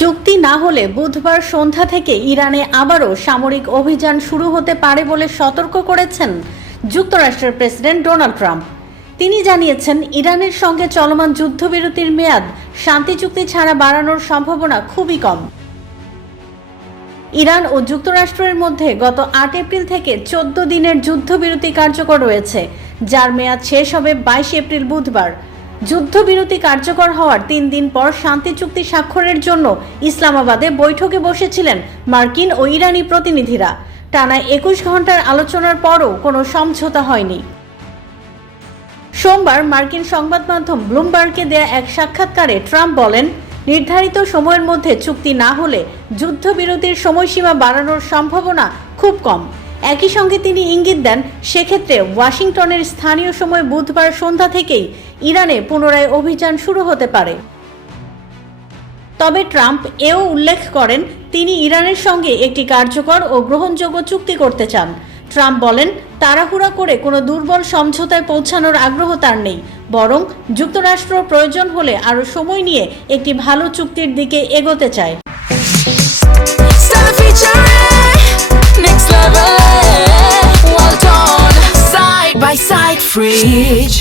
চুক্তি না হলে বুধবার সন্ধ্যা থেকে ইরানে আবারও সামরিক অভিযান শুরু হতে পারে বলে সতর্ক করেছেন যুক্তরাষ্ট্রের প্রেসিডেন্ট ডোনাল্ড ট্রাম্প। তিনি জানিয়েছেন, ইরানের সঙ্গে চলমান যুদ্ধবিরতির মেয়াদ শান্তি চুক্তি ছাড়া বাড়ানোর সম্ভাবনা খুবই কম। ইরান ও যুক্তরাষ্ট্রের মধ্যে গত ৮ এপ্রিল থেকে ১৪ দিনের যুদ্ধবিরতি কার্যকর রয়েছে, যার মেয়াদ শেষ হবে ২২ এপ্রিল বুধবার। যুদ্ধবিরতি কার্যকর হওয়ার ৩ দিন পর শান্তি চুক্তি স্বাক্ষরের জন্য ইসলামাবাদে বৈঠকে বসেছিলেন মার্কিন ও ইরানি প্রতিনিধিরা। টানা ২১ ঘন্টার আলোচনার পরও কোনো সমঝোতা হয়নি। সোমবার মার্কিন সংবাদ মাধ্যম ব্লুমবার্গকে দেয়া এক সাক্ষাৎকারে ট্রাম্প বলেন, নির্ধারিত সময়ের মধ্যে চুক্তি না হলে যুদ্ধবিরতির সময়সীমা বাড়ানোর সম্ভাবনা খুব কম। একই সঙ্গে তিনি ইঙ্গিত দেন, সেক্ষেত্রে ওয়াশিংটনের স্থানীয় সময় বুধবার সন্ধ্যা থেকেই ইরানে পুনরায় অভিযান শুরু হতে পারে। তবে ট্রাম্প এও উল্লেখ করেন, তিনি ইরানের সঙ্গে একটি কার্যকর ও গ্রহণযোগ্য চুক্তি করতে চান। ট্রাম্প বলেন, তাড়াহুড়া করে কোনো দুর্বল সমঝোতায় পৌঁছানোর আগ্রহ তার নেই, বরং যুক্তরাষ্ট্র প্রয়োজন হলে আরও সময় নিয়ে একটি ভালো চুক্তির দিকে এগোতে চায়। Next level, well done, side by side, fridge.